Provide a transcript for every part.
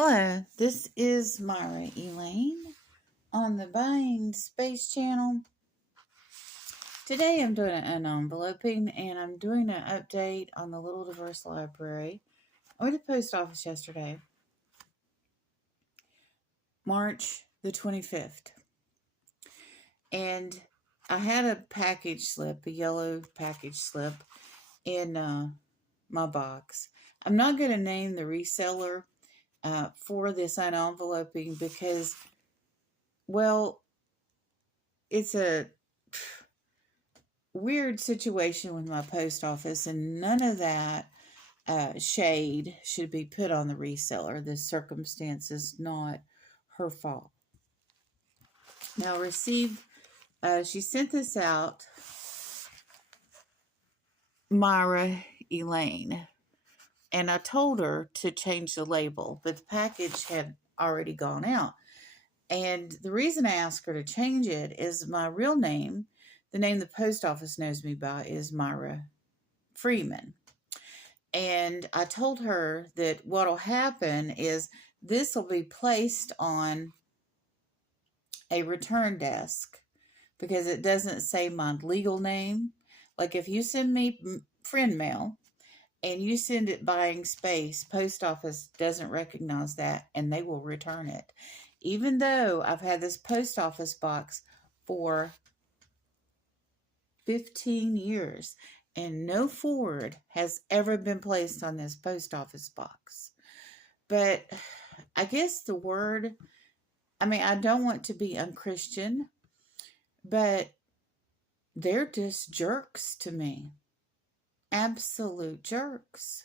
Hello, this is Myra Elaine on the Buying Space channel. Today I'm doing an enveloping and I'm doing an update on the Little Diverse Library. I went to the post office yesterday, March the 25th, and I had a package slip, a yellow package slip in my box. I'm not going to name the reseller for this enveloping because, well, it's a weird situation with my post office, and none of that shade should be put on the reseller. The circumstance is not her fault. Now, she sent this out, Myra Elaine, and I told her to change the label, but the package had already gone out. And the reason I asked her to change it is my real name, the name the post office knows me by, is Myra Freeman. And I told her that what will happen is this will be placed on a return desk because it doesn't say my legal name. Like if you send me friend mail and you send it Buying Space, post office doesn't recognize that and they will return it. Even though I've had this post office box for 15 years and no forward has ever been placed on this post office box. But I guess the word, I don't want to be unchristian, but they're just jerks to me. Absolute jerks.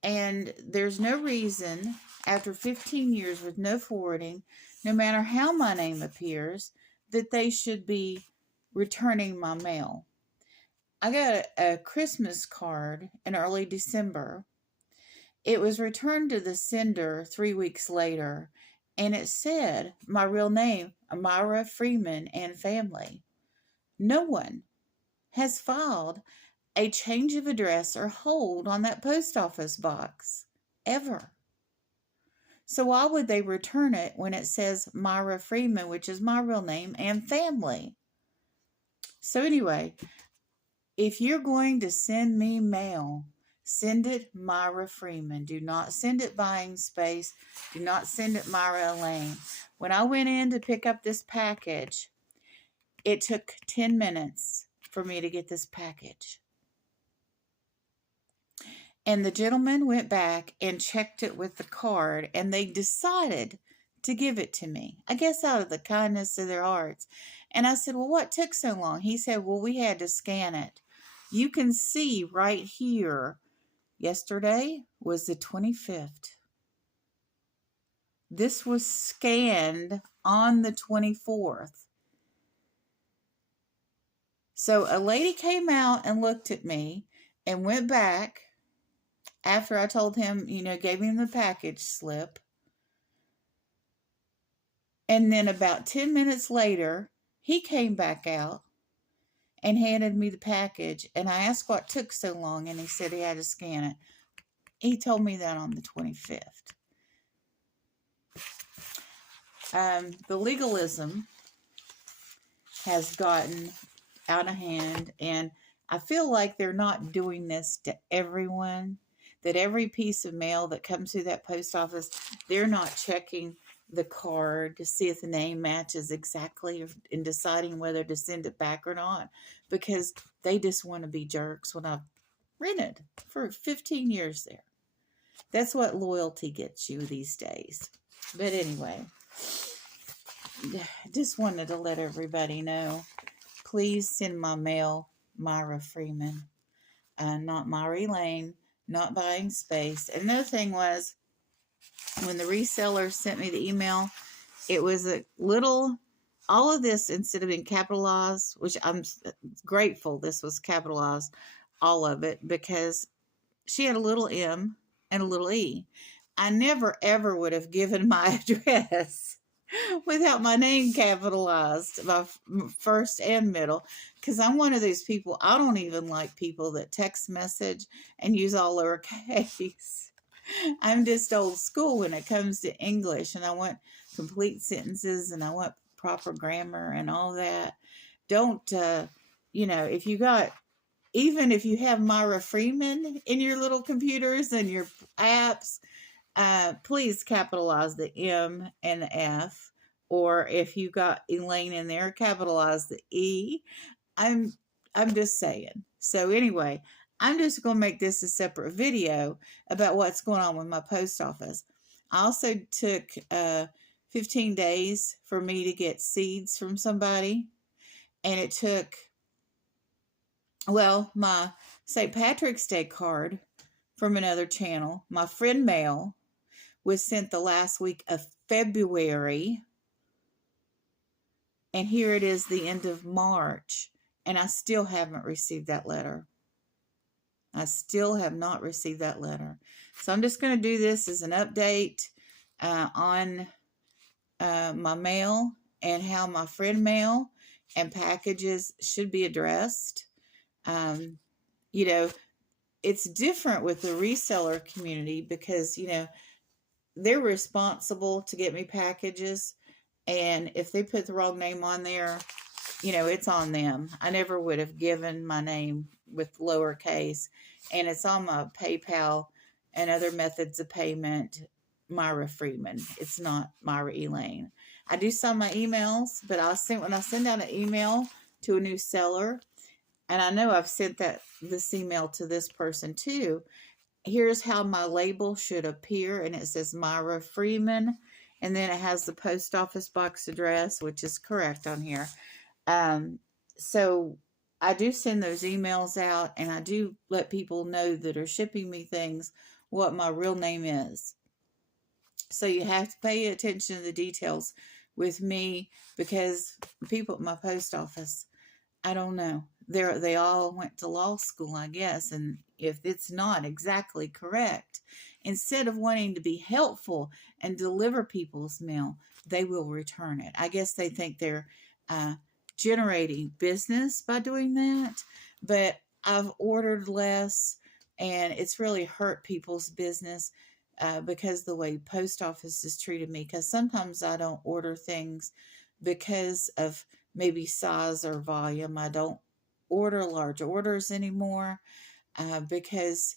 And there's no reason, after 15 years with no forwarding, no matter how my name appears, that they should be returning my mail. I got a Christmas card in early December. It was returned to the sender 3 weeks later, and it said my real name, Myra Freeman and family. No one has filed a change of address or hold on that post office box, ever. So why would they return it when it says Myra Freeman, which is my real name, and family? So anyway, if you're going to send me mail, send it Myra Freeman. Do not send it Buying Space. Do not send it Myra Elaine. When I went in to pick up this package, it took 10 minutes for me to get this package. And the gentleman went back and checked it with the card, and they decided to give it to me. I guess out of the kindness of their hearts. And I said, well, what took so long? He said, well, we had to scan it. You can see right here, yesterday was the 25th. This was scanned on the 24th. So a lady came out and looked at me and went back after I told him, gave him the package slip. And then about 10 minutes later, he came back out and handed me the package. And I asked what took so long, and he said he had to scan it. He told me that on the 25th. The legalism has gotten out of hand, and I feel like they're not doing this to everyone, that every piece of mail that comes through that post office, they're not checking the card to see if the name matches exactly and deciding whether to send it back or not, because they just want to be jerks when I've rented for 15 years there. That's what loyalty gets you these days. But anyway, just wanted to let everybody know, please send my mail Myra Freeman, not Myra Elaine, not Buying Space. Another thing was, when the reseller sent me the email, it was a little, all of this, instead of being capitalized, which I'm grateful this was capitalized, all of it, because she had a little M and a little E. I never ever would have given my address without my name capitalized, my first and middle, because I'm one of those people, I don't even like people that text message and use all lowercase. I'm just old school when it comes to English, and I want complete sentences and I want proper grammar and all that. Don't, if you got, even if you have Myra Freeman in your little computers and your apps, please capitalize the M and the F. Or if you got Elaine in there, capitalize the E. I'm I'm just saying. So anyway, I'm just going to make this a separate video about what's going on with my post office. I also took 15 days for me to get seeds from somebody, and it took, well, my St. Patrick's Day card from another channel, my friend mail, was sent the last week of February, and here it is the end of March, and I still haven't received that letter. I still have not received that letter. So I'm just going to do this as an update on my mail and how my friend mail and packages should be addressed. You know, it's different with the reseller community because, they're responsible to get me packages. And if they put the wrong name on there, it's on them. I never would have given my name with lowercase, and it's on my PayPal and other methods of payment, Myra Freeman. It's not Myra Elaine. I do sign my emails, but when I send out an email to a new seller, and I know I've sent this email to this person too. Here's how my label should appear, and it says Myra Freeman, and then it has the post office box address, which is correct on here. So I do send those emails out, and I do let people know that are shipping me things what my real name is. So you have to pay attention to the details with me, because people at my post office, I don't know. They all went to law school, I guess, and if it's not exactly correct, instead of wanting to be helpful and deliver people's mail, they will return it. I guess they think they're generating business by doing that, but I've ordered less, and it's really hurt people's business because the way post office has treated me. Because sometimes I don't order things because of maybe size or volume. I don't order large orders anymore because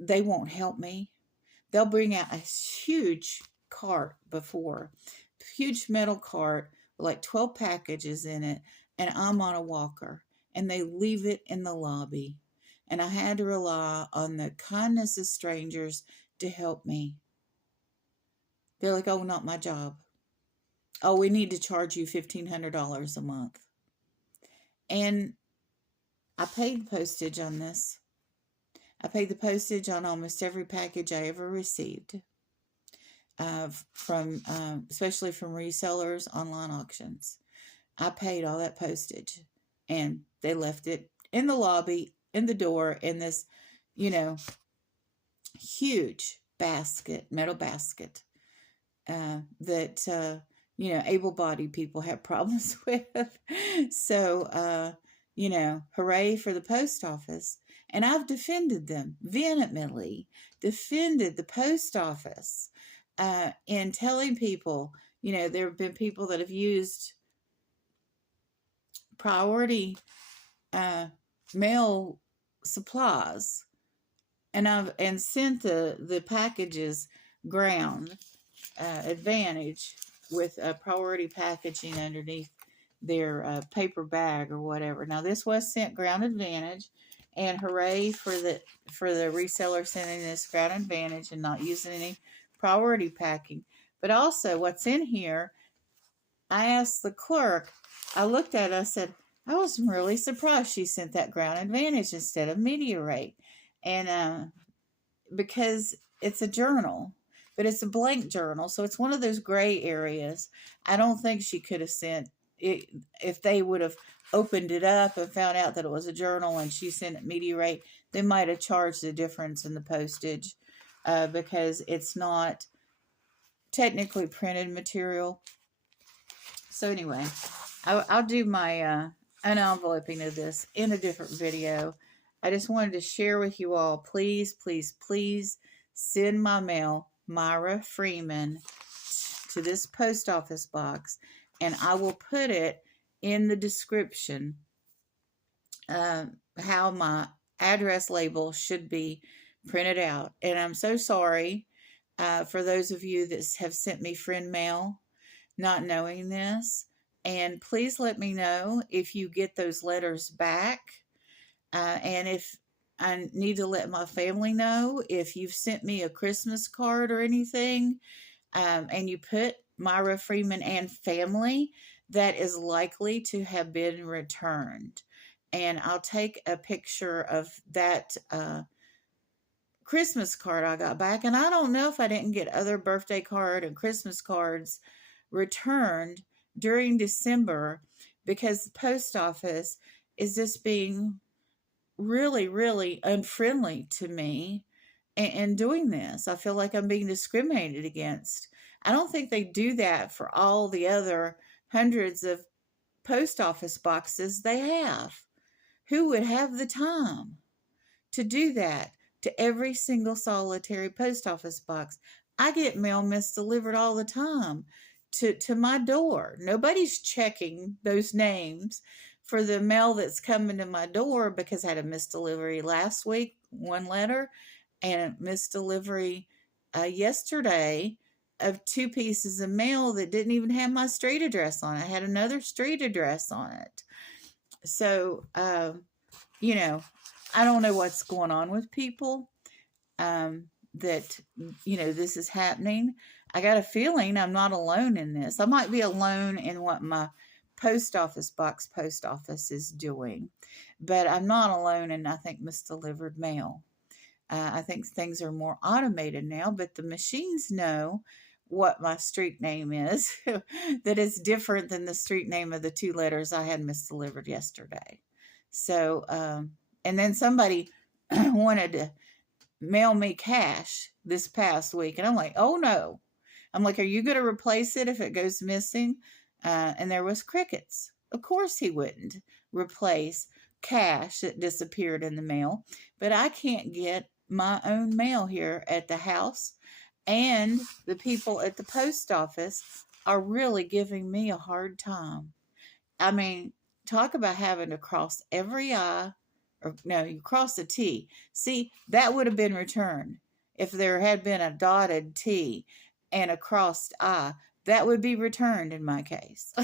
they won't help me. They'll bring out a huge cart huge metal cart with like 12 packages in it, and I'm on a walker, and they leave it in the lobby. And I had to rely on the kindness of strangers to help me. They're like, oh, not my job. Oh, we need to charge you $1,500 a month. And I paid postage on this. I paid the postage on almost every package I ever received, especially from resellers, online auctions. I paid all that postage, and they left it in the lobby, in the door, in this, huge basket, metal basket, that, able-bodied people have problems with. So, hooray for the post office. And I've defended them vehemently, defended the post office in telling people, there have been people that have used priority mail supplies, and sent the packages ground Advantage with priority packaging underneath their paper bag or whatever. Now this was sent ground Advantage, and hooray for the reseller sending this ground Advantage and not using any priority packing. But also, what's in here, I asked the clerk, I looked at it, I said, I was really surprised she sent that ground Advantage instead of Media Rate. And because it's a journal, but it's a blank journal, so it's one of those gray areas. I don't think she could have sent it if they would have opened it up and found out that it was a journal and she sent it Media Rate. They might have charged the difference in the postage because it's not technically printed material. So anyway, I'll do my unenveloping of this in a different video. I just wanted to share with you all, please, please, please send my mail, Myra Freeman, to this post office box, and I will put it in the description how my address label should be printed out. And I'm so sorry for those of you that have sent me friend mail not knowing this. And please let me know if you get those letters back. And if I need to let my family know if you've sent me a Christmas card or anything, and you put Myra Freeman and family, that is likely to have been returned. And I'll take a picture of that Christmas card I got back. And I don't know if I didn't get other birthday card and Christmas cards returned during December, because the post office is just being really, really unfriendly to me and doing this. I feel like I'm being discriminated against. I don't think they do that for all the other hundreds of post office boxes they have. Who would have the time to do that to every single solitary post office box? I get mail misdelivered all the time to my door. Nobody's checking those names for the mail that's coming to my door, because I had a misdelivery last week, one letter, and a misdelivery yesterday of 2 pieces of mail that didn't even have my street address on it. I had another street address on it. So, you know, I don't know what's going on with people that, you know, this is happening. I got a feeling I'm not alone in this. I might be alone in what my post office is doing, but I'm not alone in, I think, misdelivered mail. I think things are more automated now, but the machines know what my street name is, that is different than the street name of the 2 letters I had misdelivered yesterday. So, and then somebody wanted to mail me cash this past week, and I'm like, oh no. I'm like, are you going to replace it if it goes missing? And there was crickets. Of course he wouldn't replace cash that disappeared in the mail. But I can't get my own mail here at the house. And the people at the post office are really giving me a hard time. I mean, talk about having to cross every I, or no, you cross a T. See, that would have been returned if there had been a dotted T and a crossed I. That would be returned in my case.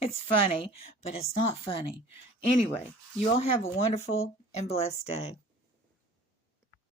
It's funny, but it's not funny. Anyway, you all have a wonderful and blessed day.